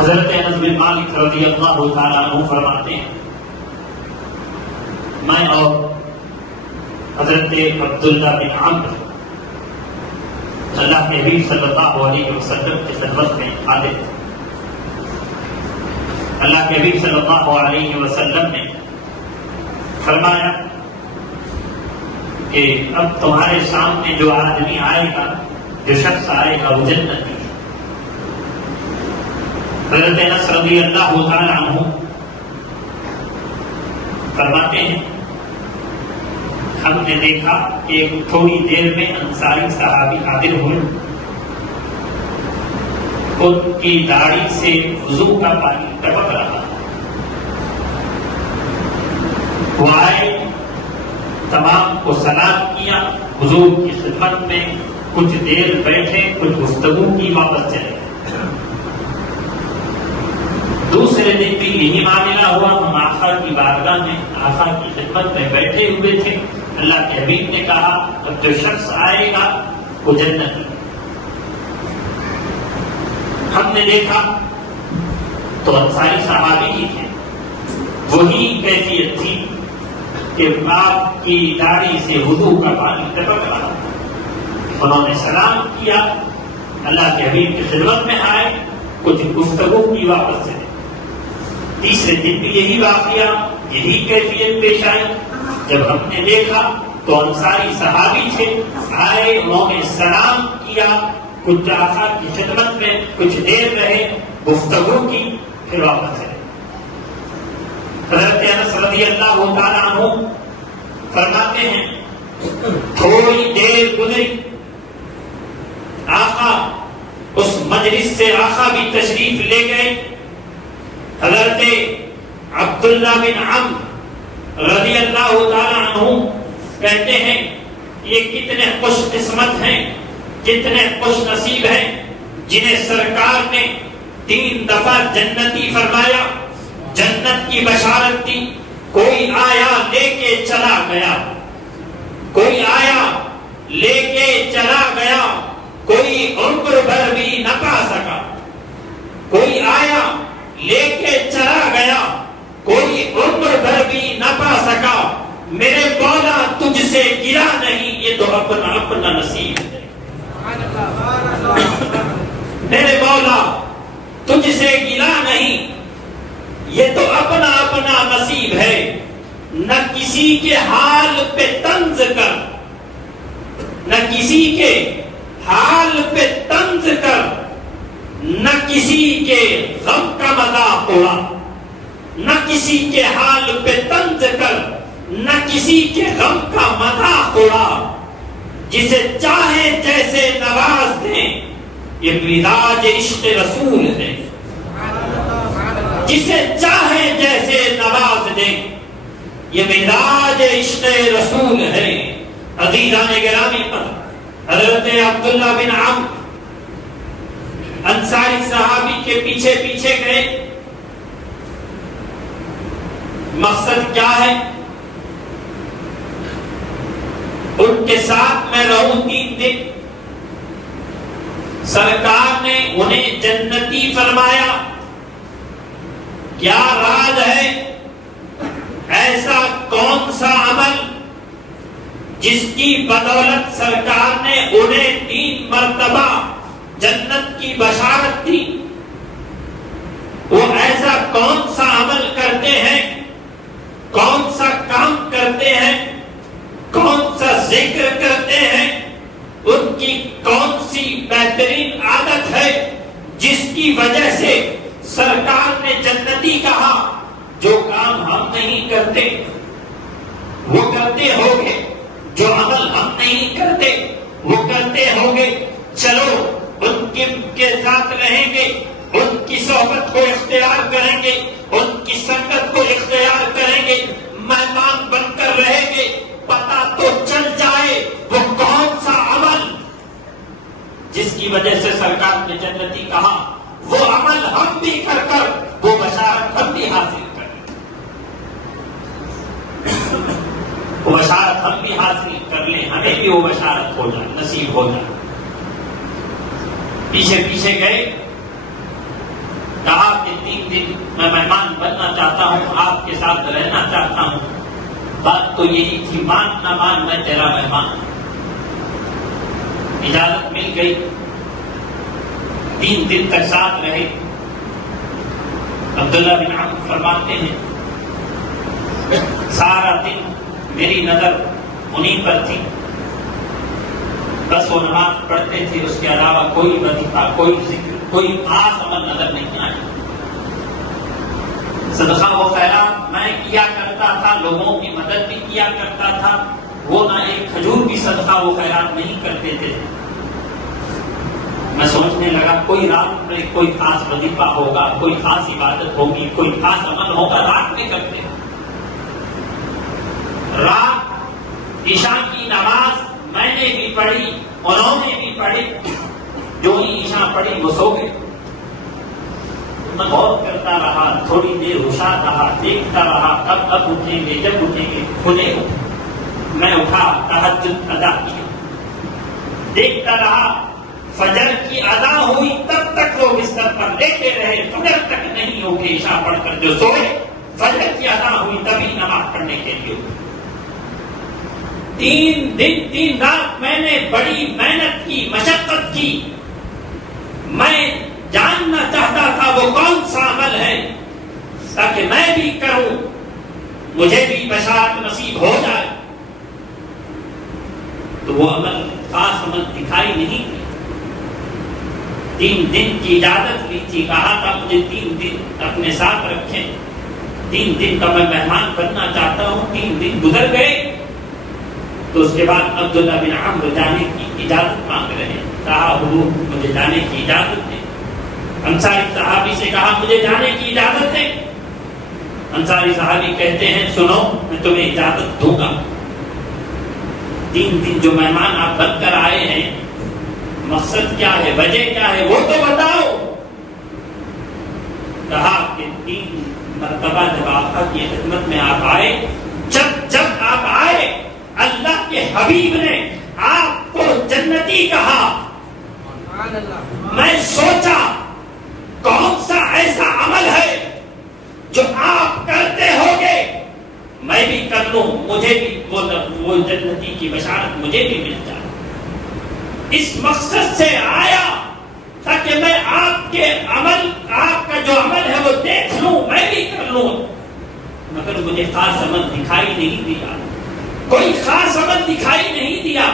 حضرت انس بن مالک رضی اللہ تعالیٰ عنہ فرماتے ہیں میں اور حضرت عبداللہ بن عمرو اللہ کے حبیب صلی اللہ علیہ وسلم کی خدمت میں حاضر تھے. اللہ کے حبیب صلی اللہ علیہ وسلم نے فرمایا کہ اب تمہارے سامنے جو آدمی آئے گا، جو شخص آئے گا، وہ جنتی ہے. حضرت انس رضی اللہ تعالی عنہ فرماتے ہیں ہم نے دیکھا کہ تھوڑی دیر میں انصاری صحابی حاضر ہوئے. ان کی داڑھی سے وضو کا پانی ٹپک رہا. وہ آئے، تمام کو سلام کیا، حضور کی خدمت میں کچھ دیر بیٹھے، کچھ گفتگو کی، واپس چلے. دوسرے دن بھی یہی معاملہ ہوا. ہم آقا کی بارگاہ میں، آقا کی خدمت میں بیٹھے ہوئے تھے. اللہ کے حبیب نے کہا اب جو شخص آئے گا وہ جنتی. ہم نے دیکھا تو انصاری صحابی ہی تھے. وہی کیفیت تھی کہ آپ کی داڑھی سے وضو کا پانی ٹپک رہا. انہوں نے سلام کیا، اللہ کے حبیب کی خدمت میں آئے، کچھ گفتگو کی، واپس چلے. تیسرے دن بھی یہی واقعہ، یہی کیفیت پیش آئی. جب ہم نے دیکھا تو انصاری صحابی تھے، آئے، انہوں نے سلام کیا، کچھ آقا کی خدمت میں کچھ دیر رہے، گفتگو کی، پھر واپس چلے. حضرت انس رضی اللہ تعالیٰ عنہ فرماتے ہیں تھوڑی دیر گزری، آقا اس مجلس سے آقا بھی تشریف لے گئے. حضرت عبداللہ بن عمرو رضی اللہ تعالیٰ عنہ کہتے ہیں یہ کتنے خوش قسمت ہیں، کتنے خوش نصیب ہیں جنہیں سرکار نے 3 دفعہ جنتی فرمایا، جنت کی بشارت دی. کوئی آیا لے کے چلا گیا، کوئی آیا لے کے چلا گیا، کوئی عمر بھر بھی نہ پا سکا. کوئی آیا لے کے چلا گیا، کوئی عمر بھر بھی نہ پا سکا. میرے مولا تجھ سے گرا نہیں، یہ تو اپنا اپنا نصیب ہے. میرے مولا تجھ سے گرا نہیں، یہ تو اپنا اپنا نصیب ہے. نہ کسی کے حال پہ طنز کر، نہ کسی کے حال پہ طنز کر، نہ کسی کے غم کا مذاق اڑا. نہ کسی کے حال پہ طنز کر، نہ کسی کے غم کا مذاق اڑا. جسے چاہے جیسے نواز دیں، یہ مزاج عشق رسول ہے. جسے چاہے جیسے نواز دیں، یہ مزاج عشق رسول ہے. عزیزان گرامی پر حضرت عبداللہ بن عمرو انصاری صحابی کے پیچھے پیچھے گئے. مقصد کیا ہے؟ ان کے ساتھ میں رہوں 3 دن. سرکار نے انہیں جنتی فرمایا. کیا راز ہے؟ ایسا کون سا عمل جس کی بدولت سرکار نے انہیں 3 مرتبہ جنت کی بشارت دی؟ وہ ایسا کون سا عمل کرتے ہیں، کون سا کام کرتے ہیں، کون سا ذکر کرتے ہیں، ان کی کون سی بہترین عادت ہے جس کی وجہ سے سرکار نے جنتی کہا؟ جو کام ہم نہیں کرتے وہ کرتے ہوگے، جو عمل ہم نہیں کرتے وہ کرتے ہوگے. چلو ان کے ساتھ رہیں گے، ان کی صحبت کو اختیار کریں گے، ان کی سنگت کو اختیار کریں گے، مہمان بن کر رہیں گے. پتہ تو چل جائے وہ کون سا عمل جس کی وجہ سے سرکار نے جنتی کہا، وہ عمل ہم بھی کر وہ بشارت ہم بھی حاصل کریں، وہ بشارت ہم بھی حاصل کر لیں، ہمیں بھی وہ بشارت ہو جائے، نصیب ہو جائے. پیچھے پیچھے گئے، کہا بننا چاہتا ہوں، آپ کے ساتھ رہنا چاہتا ہوں۔ بات تو یہی تھی، مان نہ مان میں تیرا مہمان۔ اجازت مل گئی، 3 دن تک ساتھ رہے۔ عبداللہ بن عمرو فرماتے ہیں سارا دن میری نظر انہی پر تھی، بس وہ نماز پڑھتے تھے، اس کے علاوہ کوئی وظیفہ، کوئی ذکر، کوئی خاص عمل نظر نہیں آیا۔ صدقہ و خیرات میں کیا کرتا تھا، لوگوں کی مدد بھی کیا کرتا تھا، وہ نہ ایک کھجور بھی صدقہ و خیرات نہیں کرتے تھے۔ میں سوچنے لگا کوئی رات میں کوئی خاص وظیفہ ہوگا، کوئی خاص عبادت ہوگی، کوئی خاص عمل ہوگا، رات میں کرتے۔ رات عشاء کی نماز میں نے بھی پڑھی، انہوں نے بھی پڑھی، جو ہی عشاء پڑھی وہ سو گئے۔ میں غور کرتا رہا، تھوڑی دیر ہوشیار رہا، دیکھتا رہا کب اٹھیں گے، جب اٹھیں گے کھلے ہو۔ میں اٹھا، تہجد ادا کیا، دیکھتا رہا فجر کی ادا ہوئی تب تک وہ بستر پر لیٹے رہے، فجر تک نہیں اٹھے، عشاء پڑھ کر جو سوئے، فجر کی ادا ہوئی تبھی نماز پڑھنے کے لیے۔ 3 دن 3 رات میں نے بڑی محنت کی، مشقت کی۔ میں جاننا چاہتا تھا وہ کون سا عمل ہے تاکہ میں بھی کروں، مجھے بھی بشارت نصیب ہو جائے۔ تو وہ عمل خاص عمل دکھائی نہیں دی۔ 3 دن کی اجازت لی تھی، کہا تھا مجھے 3 دن اپنے ساتھ رکھیں، 3 دن کا میں مہمان بننا چاہتا ہوں۔ 3 دن گزر گئے تو اس کے بعد عبداللہ بن عمرو جانے کی اجازت مانگ رہے ہیں، کہا حضور مجھے جانے کی اجازت دیں۔ انصاری صحابی سے کہا مجھے جانے کی اجازت دیں۔ انصاری صحابی کہتے ہیں سنو میں تمہیں اجازت دوں گا، 3 دن جو مہمان آپ بن کر آئے ہیں مقصد کیا ہے، وجہ کیا ہے، وہ تو بتاؤ۔ کہا کہ 3 مرتبہ جب آقا کی خدمت میں آپ آئے، جب آپ آئے اللہ کے حبیب نے آپ کو جنتی کہا۔ میں سوچا کون سا ایسا عمل ہے جو آپ کرتے ہوگے میں بھی کر لوں، مجھے بھی وہ جنتی کی بشارت مجھے بھی مل جائے۔ اس مقصد سے آیا تاکہ میں آپ کے عمل، آپ کا جو عمل ہے وہ دیکھ لوں، میں بھی کر لوں، مگر مجھے خاص عمل دکھائی نہیں دیا، کوئی خاص عمل دکھائی نہیں دیا۔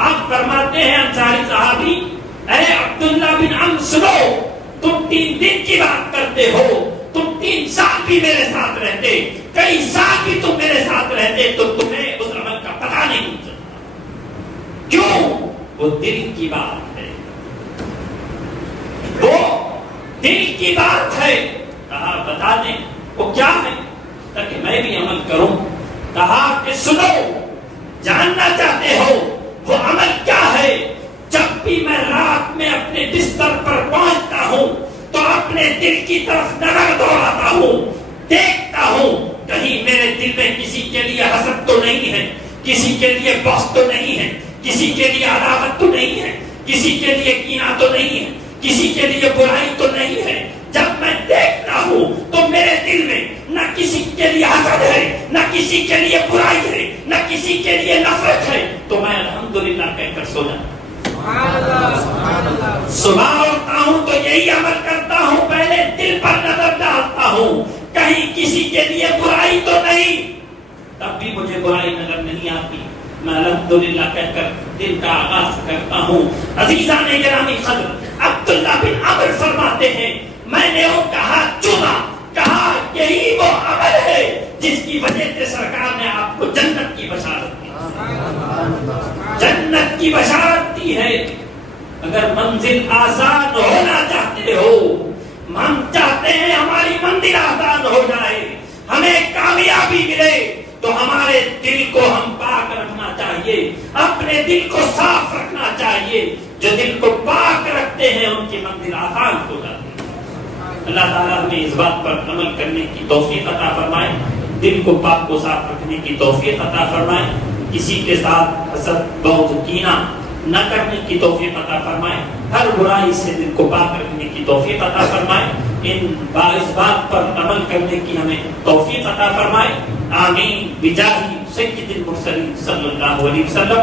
آپ فرماتے ہیں انصاری صحابی، اے عبداللہ بن عمرو سنو، تم 3 دن کی بات کرتے ہو، تم 3 سال بھی میرے ساتھ رہتے، کئی سال بھی تم میرے ساتھ رہتے تو تمہیں اس عمل کا پتہ نہیں چلتا۔ کیوں؟ وہ دل کی بات ہے، وہ دل کی بات ہے۔ کہا بتا دیں وہ کیا ہے تاکہ میں بھی عمل کروں۔ کہا کہ سنو، جاننا چاہتے ہو وہ عمل کیا ہے؟ جب بھی میں رات میں اپنے بستر پر پہنچتا ہوں تو اپنے دل کی طرف نظر دوڑاتا ہوں، دیکھتا ہوں کہیں میرے دل میں کسی کے لیے حسد تو نہیں ہے، کسی کے لیے بغض تو نہیں ہے، کسی کے لیے عداوت تو نہیں ہے، کسی کے لیے کینہ تو نہیں ہے، کسی کے لیے برائی تو نہیں ہے۔ جب میں دیکھتا ہوں تو میرے دل میں نہ کسی کے لیے حسد ہے، نہ کسی کے لیے برائی ہے، نہ کسی کے لیے نفرت ہے، تو میں الحمدللہ کہہ کر سو جاتا ہوں۔ صبح اٹھتا ہوں تو یہی عمل کرتا ہوں، پہلے دل پر نظر ڈالتا ہوں کہیں کسی کے لیے برائی تو نہیں، تب بھی مجھے برائی نظر نہیں آتی، میں الحمدللہ کہہ کر دن کا آغاز کرتا ہوں۔ عزیزان گرامی قدر، عبداللہ بن عمرو فرماتے ہیں میں نے ان کا ہاتھ چوما، کہا یہی وہ عمل ہے جس کی وجہ سے سرکار نے آپ کو جنت کی بشارت دی، جنت کی بشارت دی ہے۔ اگر منزل آسان ہونا چاہتے ہو، ہم چاہتے ہیں ہماری منزل آسان ہو جائے، ہمیں کامیابی ملے، تو ہمارے دل کو ہم پاک رکھنا چاہیے، اپنے دل کو صاف رکھنا چاہیے۔ جو دل کو پاک رکھتے ہیں ان کی منزل آسان ہو جاتی ہے۔ اللہ تعالیٰ ہمیں اس بات پر عمل کرنے کی توفیق عطا فرمائے، دل کو پاک کو صاف رکھنے کی توفیق عطا فرمائے، کسی کے ساتھ حسد بغض کینہ نہ کرنے کی توفیق عطا فرمائے۔ ہر برائی سے دل کو پاک رکھنے کی توفیق عطا فرمائے، اس بات پر عمل کرنے کی ہمیں توفیق عطا فرمائے، آمین بجاہ سید المرسلین صلی اللہ علیہ وسلم۔